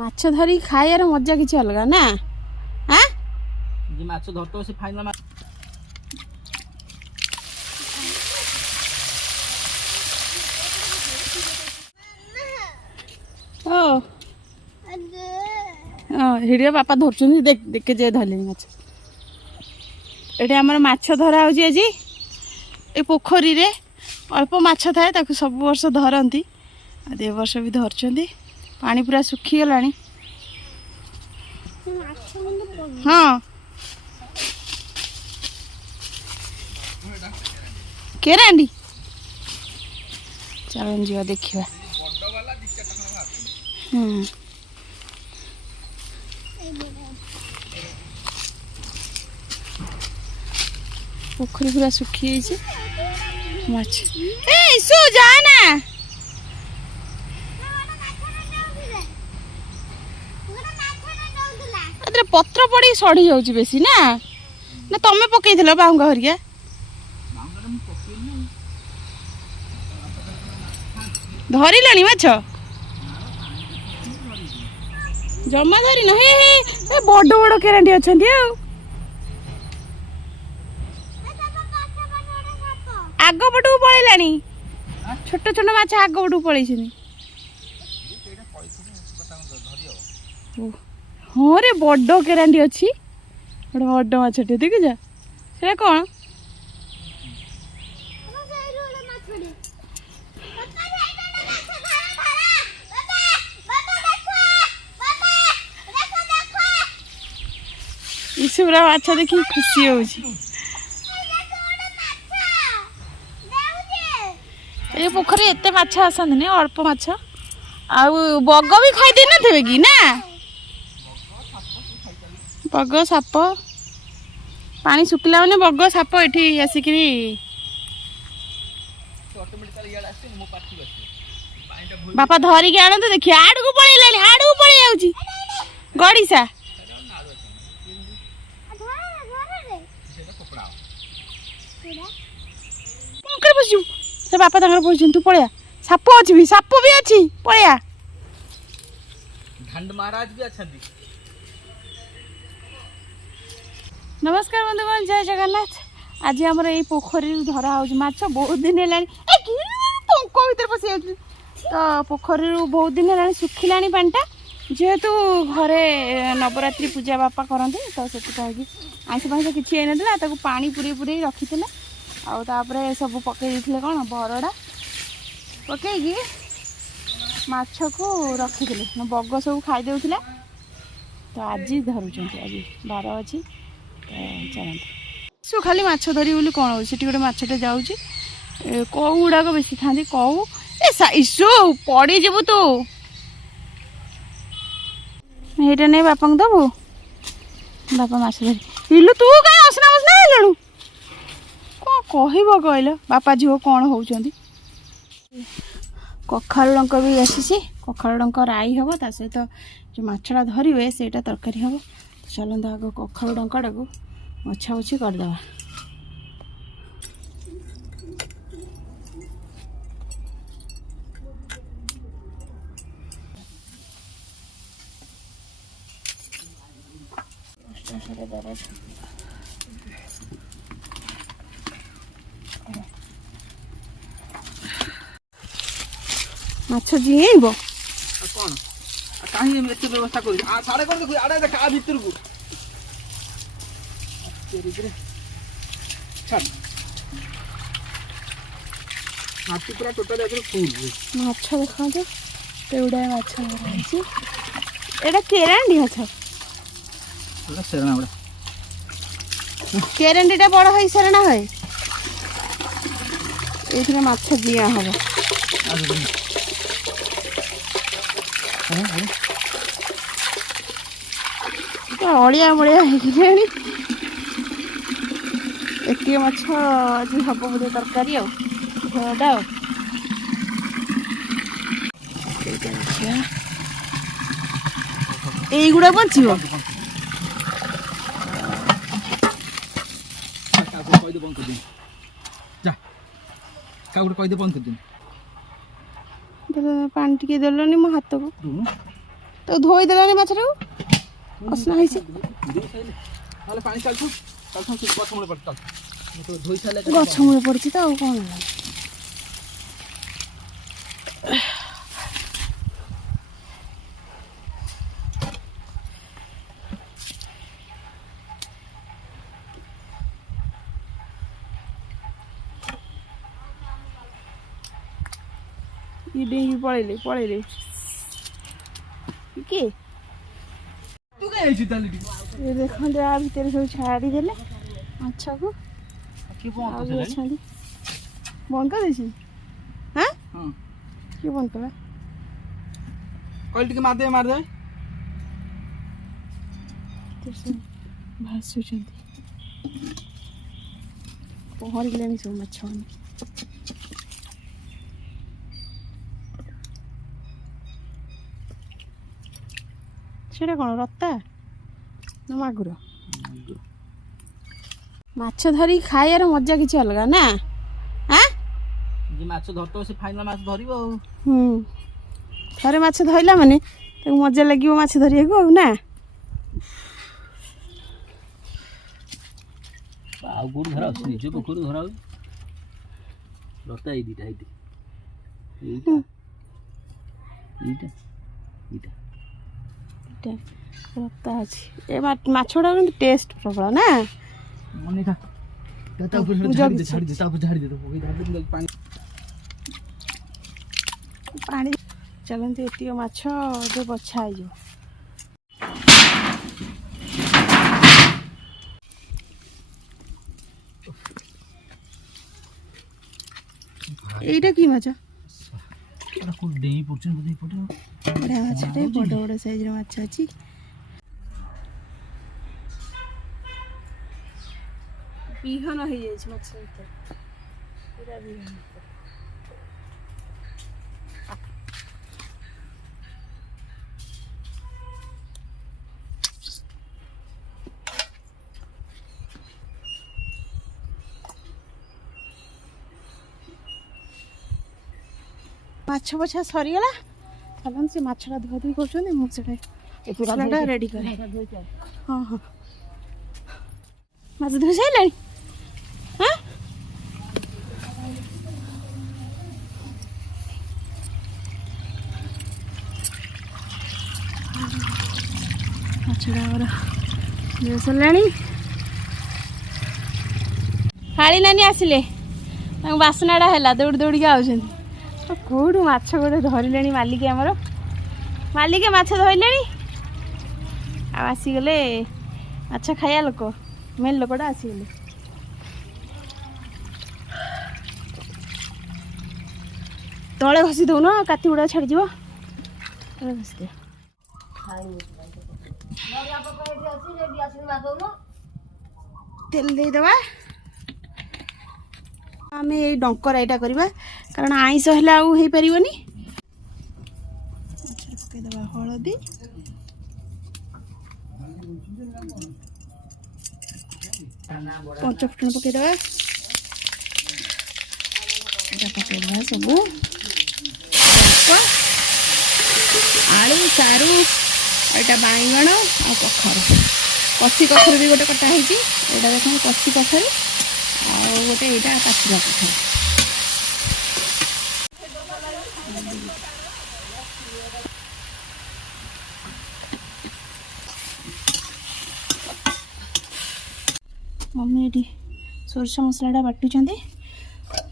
ମାଛ ଧରି ଖାଇବାର ମଜା କିଛି ଅଲଗା ନା। ଆଁ ଯେ ମାଛ ଧରତ ସେ ଫାଇନାଲ ଓ ହିଡ଼ିଆ ବାପା ଧରୁଛନ୍ତି। ଦେଖେ ଯେ ଧରିଲେଣି ମାଛ। ଏଠି ଆମର ମାଛ ଧରା ହେଉଛି ଆଜି ଏ ପୋଖରୀରେ। ଅଳ୍ପ ମାଛ ଥାଏ, ତାକୁ ସବୁ ବର୍ଷ ଧରନ୍ତି। ଆଉ ଏ ବର୍ଷ ବି ଧରୁଛନ୍ତି। ପାଣି ପୁରା ଶୁଖିଗଲାଣି। ହଁ କେରାଣ୍ଡି ଚାଲ ଯିବା ଦେଖିବା। ପୋଖରୀ ପୁରା ଶୁଖି ଯାଇଛି। ମାଛ ଯା ନା। ଏଥିରେ ପତ୍ର ପଡ଼ିକି ସଢ଼ି ଯାଉଛି ବେଶୀ ନା। ନା ତମେ ପକେଇଥିଲ ବାହୁଙ୍ଗା ହରିକା? ଧରିଲଣି ମାଛ? ଜମା ଧରିନ? ହେ ବଡ଼ ବଡ଼ କେରାଣ୍ଡି ଅଛନ୍ତି। ଆଉ ଆଗ ପଟକୁ ପଳେଇଲାଣି। ଛୋଟ ଛୋଟ ମାଛ ଆଗ ପଟକୁ ପଳେଇଛନ୍ତି। ହଁ ରେ ବଡ଼ କେରାଣ୍ଡି ଅଛି। ଗୋଟେ ବଡ଼ ମାଛଟେ ଦେଖିଛ? ସେଟା କ'ଣ? ଇସୁରା ମାଛ ଦେଖିକି ଖୁସି ହଉଛି। ଏ ପୋଖରୀ ଏତେ ମାଛ ଆସନ୍ତିନି, ଅଳ୍ପ ମାଛ। ଆଉ ବଗ ବି ଖାଇଦେଇ ନଥିବେ କି ନା? ବଗ ସାପ ପାଣି ଶୁଖିଲା ମାନେ ବଗ ସାପ ଏଠି ଆସିକିରି ବାପା ଧରିକି ଆଣନ୍ତୁ। ଦେଖିବା ଆଡ଼କୁ ପଳେଇଲାଣି, ଆଡ଼କୁ ପଳେଇ ଯାଉଛି ଗଡ଼ିଶା। ସେ ବାପା ତାଙ୍କର ବସିଛନ୍ତି। ତୁ ପଳେଆ। ସାପ ଅଛି ବି, ସାପ ବି ଅଛି। ପଳେଆ। ମହାରାଜ ବି ଅଛନ୍ତି। ନମସ୍କାର ବନ୍ଧୁଗଣ, ଜୟ ଜଗନ୍ନାଥ। ଆଜି ଆମର ଏଇ ପୋଖରୀରୁ ଧରା ହେଉଛି ମାଛ। ବହୁତ ଦିନ ହେଲାଣି ପଙ୍କ ଭିତରେ ପଶି ଯାଉଛି। ତ ପୋଖରୀରୁ ବହୁତ ଦିନ ହେଲାଣି ଶୁଖିଲାଣି ପାଣିଟା। ଯେହେତୁ ଘରେ ନବରାତ୍ରି ପୂଜା ବାପା କରନ୍ତି, ତ ସେଥିପାଇଁକି ଆଇଁଷ ଫାଇଁଷ କିଛି ହେଇନଥିଲା। ତାକୁ ପାଣି ପୁରେଇ ରଖିଥିଲେ। ଆଉ ତାପରେ ସବୁ ପକେଇ ଦେଇଥିଲେ କ'ଣ ବରଡ଼ା ପକେଇକି ମାଛକୁ ରଖିଥିଲେ। ବଗ ସବୁ ଖାଇଦେଉଥିଲା। ତ ଆଜି ଧରୁଛନ୍ତି। ଆଜି ବାର ଅଛି। ତ ଚାଲନ୍ତୁ ଖାଲି ମାଛ ଧରିବି ବୋଲି କ'ଣ ହେଉଛି। ସେଠି ଗୋଟେ ମାଛଟେ ଯାଉଛି। କଉ ଗୁଡ଼ାକ ବେଶୀ ଥାନ୍ତି। କଉ ଇସୁ ପଡ଼ିଯିବୁ ତୁ। ଏଇଟା ନେଇ ବାପାଙ୍କୁ ଦେବୁ। ବାପା ମାଛ ଧରି ଇଲୁ ତୁ କାହିଁ ଅସନା ମସନା ହେଲୁଣୁ? କ'ଣ କହିବ କହିଲ? ବାପା ଝିଅ କ'ଣ ହେଉଛନ୍ତି? କଖାରୁ ଡଙ୍କ ବି ଆସିଛି। କଖାରୁ ଡଙ୍କ ରାଇ ହେବ, ତା ସହିତ ଯେଉଁ ମାଛଟା ଧରିବେ ସେଇଟା ତରକାରୀ ହେବ। ଚାଲନ୍ତୁ ଆଗ କଖାରୁ ଡଙ୍କାଟାକୁ ବଛାବଛି କରିଦେବା। ମାଛ ଜିଏଇବ କ'ଣ କାହିଁ ଏତେ ବ୍ୟବସ୍ଥା କରୁଛି? ସାଡ଼େ କ'ଣ ଦେଖୁ ଆଡ଼େ ଦେଖା ଭିତରକୁ ମାଛ ପୁରା ଟୋଟାଲି ଆଗରୁ ଫୁଲ୍। ମାଛ ଦେଖନ୍ତୁ କେଉଁଡ଼ା ମାଛ ରହିଛି। ଏଇଟା କେରାଣ୍ଡି ମାଛ। ସେରଣା ଗୁଡ଼ା କେରାଣ୍ଡିଟା ବଡ଼ ହେଇ ସେରଣା ହୁଏ। ଏଇଥିରେ ମାଛ ଜିଆ ହବ। ଅଳିଆ ମଳିଆ ହେଇଗଲାଣି। ଏତିକି ମାଛ ଆଜି ହବ ବୋଧେ ତରକାରୀ। ଆଉ ଝୋଳଟା ଆଉ এইগুড়া ବଞ୍ଚିବ। ପାଣି ଟିକେ ଦେଲନି ମୋ ହାତକୁ। तो धोई देलानी माछटाକୁ ଅସନା ହେଇଛି ତାହେଲେ ପାଣି ଚାଲଛୁ ଗଛ ମୂଳେ ପଡି ଚାଲ ଧୋଇ ସାରିଲେ ଗଛ ମୂଳେ ପଡ଼ିଛି ତ ଆଉ କ'ଣ ହେଲା ये डेंगी पळेले किए तू काय यायची ताली ये देखते आ भितर सब छाड़ी देले अच्छा को की बंद आ अछंदी बंद कर देछि हां हां के बंद कला कल टिके मार दे भासुचंदी पहर गेलेनी सब मछन सेटा कौन रत्ता ना मागुर माछ धरी खाइबार मजा किसी अलग ना हाँ जे माछ धरतो से फाइनल माछ धरिबो थरे माछ धरला माने ताको मजा लागिबो माछ धरियाको ना आ गुड़ धरा निज पोखर धरा रता ए दीटा एटा रत्ता अछि ए माछडा किंतु टेस्ट प्रबल ना मने का ता ऊपर झाड़ी दे ता ऊपर झाड़ी दे तो पानी पानी चलते एटी माछ जो बछा हो এইটা কি মাছ এটা কোন দেই পড়ছেন বুঝি পড়ে বড় মাছটা বড় বড় সাইজের মাছ আছে বিহন হয়ে যাচ্ছে মাছের ভিতরে পুরা বিহন माछ बछा सरीगला चलन से माछटा धुआ धुई कर रेडी कर हाँ हाँ माछ धोई सारे हाँ माछटा धोई सारे हाड़ी नानी आसिले बासनाटा है दौड़ी दौड़ी आउछन कौटू माछ गोटे धरले मालिक आमर मालिक माछ धरले आसीगले माछ खाया लोक मेन लोकटा आसीगले तले घसी दौन काटी गुड़ा छाड़ तले घसी दे तेल देदेबा आम ये डंकर यहाँ करवा कारण आईस है हो पारनी पकईदे हलदी पंचफुटन पकईदे पकईदे सब आलू सारू यहाँ बैगण आ कखर कसी कखर भी गोटे कटा है देख कसी कखर आ गोटे यहाँ काटिया कखर मम्मी ये सोरस मसला बाटुंट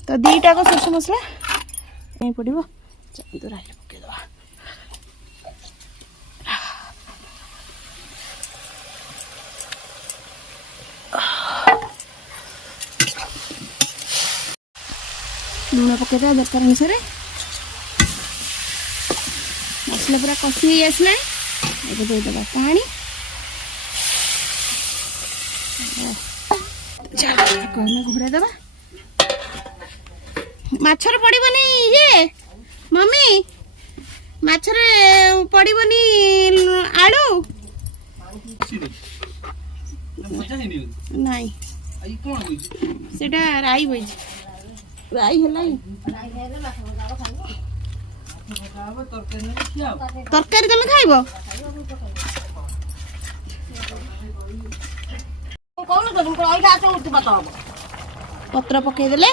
तो दीटा को सोरस मसला यहीं पड़ो चल राइले पकईद लुण पकईद दरकार अनुसार मसला पूरा कषि आसला देदेबा पानी घोड़ा दबा माछर पड़बनी ये मम्मी माछर पड़बनी आलू नहीं सेटा राई बई राई है ତରକାରୀ ତମେ ଖାଇବ? ପତ୍ର ପକେଇଦେଲେ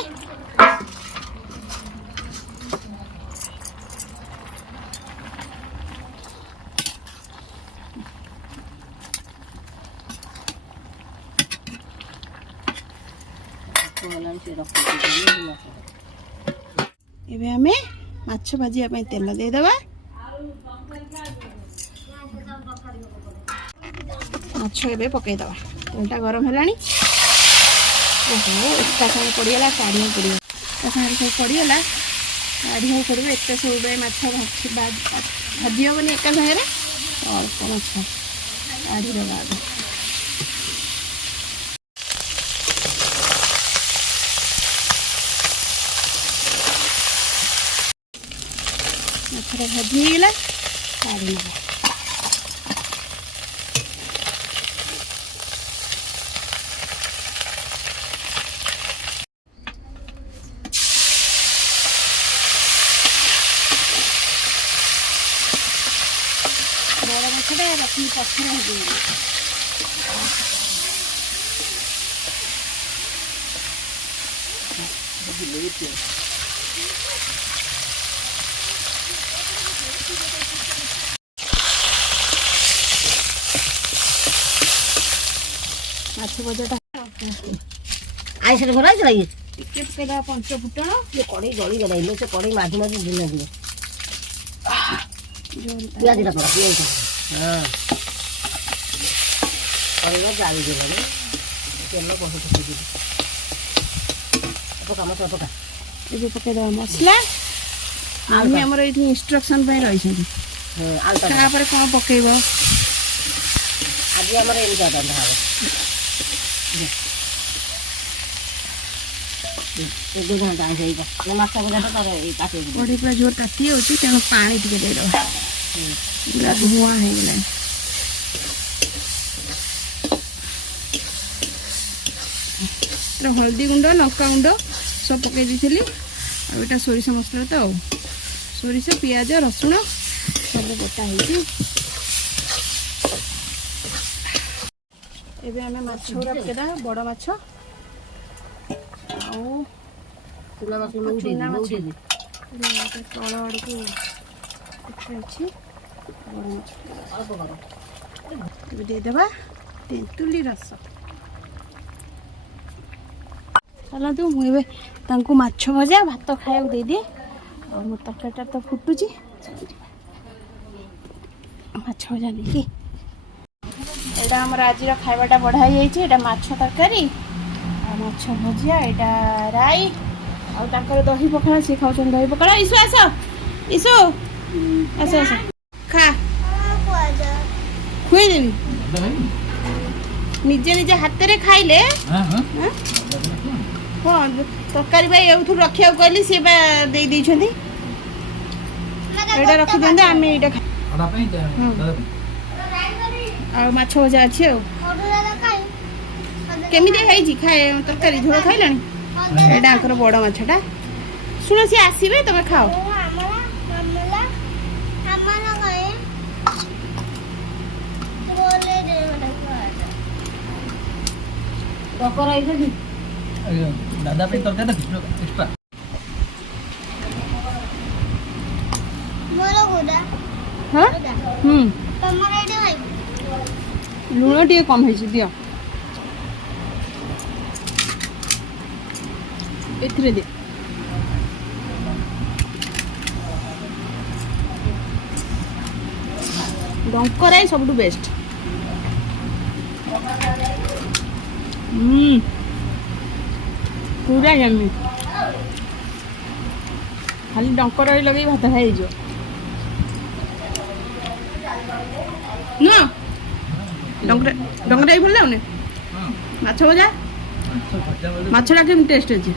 ଏବେ ଆମେ ମାଛ ଭାଜିବା ପାଇଁ ତେଲ ଦେଇଦେବା। ମାଛ ଏବେ ପକେଇଦେବା। ତେଲଟା ଗରମ ହେଲାଣି। ଏକା ସାଙ୍ଗେ ପଡ଼ିଗଲା, କାଢ଼ିବାକୁ ପଡ଼ିବ। ଏକା ସାଙ୍ଗରେ ସବୁ ପଡ଼ିଗଲା, କାଢ଼ିବାକୁ ପଡ଼ିବ। ଏତେ ସବୁ ମାଛ ଭାଜି ହେବନି ଏକା ସାଙ୍ଗରେ। ଅଳ୍ପ ମାଛ କାଢ଼ିଦେବା ଆଗ। ମାଛଟା ଭାଜି ହେଇଗଲା, କାଢ଼ି ନେବା। ବଡ଼ ମାଛଟା ରଖିକି ପଛରେ ହେଇଯିବ। ମାଛ ଭଜାଟା ଆଇଁଷରେ ଘର ହେଇଥିଲା ଇଏ ଟିକେ ପକେଇଦେବା ପଞ୍ଚ ଫୁଟଣ। କଢ଼େଇ ଜଳିଗଲା ଇଏ ସେ କଢ଼େଇ ମାଝି ମାଝି ଝୁଲା ଯିବ। ପିଆଜଟା ପକା ପିଆଜ ହଁ କଢ଼େଇଟା ଜାଳି ଦେଲାଣି। ତେଲ ବହୁତ ପକେଇଦେବି। ପକା ମସଲା ପକା। ଏବେ ପକେଇଦେବା ମସଲା। ଆମେ ଆମର ଏଇଠି ଇନଷ୍ଟ୍ରକ୍ସନ୍ ପାଇଁ ରହିଛନ୍ତି। ଆଳୁଟା ତାପରେ କ'ଣ ପକେଇବ? ଆଜି ଆମର ଏମିତି ରନ୍ଧା ହବ। ମାଛ ଭଜାଟା ତାର ଏଇ କାଟି କଢ଼େଇ ପୁରା ଜୋର ତାତି ହେଉଛି, ତେଣୁ ପାଣି ଟିକେ ଦେଇଦେବା। ପୁରା ଧୂଆଁ ହେଇଗଲାଣି। ହଳଦୀ ଗୁଣ୍ଡ, ଲଙ୍କା ଗୁଣ୍ଡ ସବୁ ପକେଇ ଦେଇଥିଲି। ଆଉ ଏଇଟା ସୋରିଷ ମସଲା ତ, ଆଉ ସୋରିଷ, ପିଆଜ, ରସୁଣ ସବୁ ବଟା ହେଇଛି। ଏବେ ଆମେ ମାଛ ଗୁଡ଼ା ପକେଇଦେବା। ବଡ଼ ମାଛ ଆଉ ଚୁନା ମାଛ ତଳ ଆଡ଼କୁ ଅଛି ବଡ଼ ମାଛ। ଏବେ ଦେଇଦେବା ତେନ୍ତୁଳି ରସ। ଚାଲନ୍ତୁ ମୁଁ ଏବେ ତାଙ୍କୁ ମାଛ ଭଜା ଭାତ ଖାଇବାକୁ ଦେଇଦିଏ। ଆଉ ମୋ ତରକାରୀଟା ତ ଫୁଟୁଛି, ମାଛ ଭଜା ଦେଇକି। ଏଇଟା ଆମର ଆଜିର ଖାଇବାଟା ବଢ଼ା ହେଇଯାଇଛି। ଏଇଟା ମାଛ ତରକାରୀ ଆଉ ମାଛ ଭଜା, ଏଇଟା ରାଇ ଆଉ ତାଙ୍କର ଦହି ପଖାଳ। ସିଏ ଖାଉଛନ୍ତି ଦହି ପଖାଳ। ଇସୁ ଆସ, ଇସୁ ଆସ ଆସ, ଖା, ଖୁଆଇଦେବି। ନିଜେ ନିଜେ ହାତରେ ଖାଇଲେ ହଁ ତରକାରୀ ବା ଏଇଠୁ ରଖିବାକୁ କହିଲି, ସିଏ ବା ଦେଇଛନ୍ତି। ଏଇଟା ରଖିଦିଅନ୍ତୁ, ଆମେ ଏଇଟା ଆଉ ମାଛ ଭଜା ଅଛି। ଆଉ କେମିତି ହେଇଛି ଖାଏ ତରକାରୀ? ଝୋଳ ଖାଇଲାଣି? ଏଇଟା ଆଙ୍କର ବଡ଼ ମାଛଟା। ଶୁଣ, ସିଏ ଆସିବେ, ତମେ ଖାଅ। ଦାଦା ପାଇଁ ତରକାରୀ ଏକ୍ସଟ୍ରା। ହଁ ଲୁଣ ଟିକେ କମ୍ ହେଇଛି, ଦିଅ ଏଥିରେ ଦିଅ। ଡଙ୍କରାଇ ସବୁଠୁ ବେଷ୍ଟ। ପୁରା ଜମି ଖାଲି ଡଙ୍କରାଇ ଲଗେଇ ଭାତ ଖାଇଯିବ ନା? ଡଙ୍କରାଇ ଭଲ ଲାଗୁନି? ମାଛ ଭଜା, ମାଛଟା କେମିତି ଟେଷ୍ଟ ଅଛି?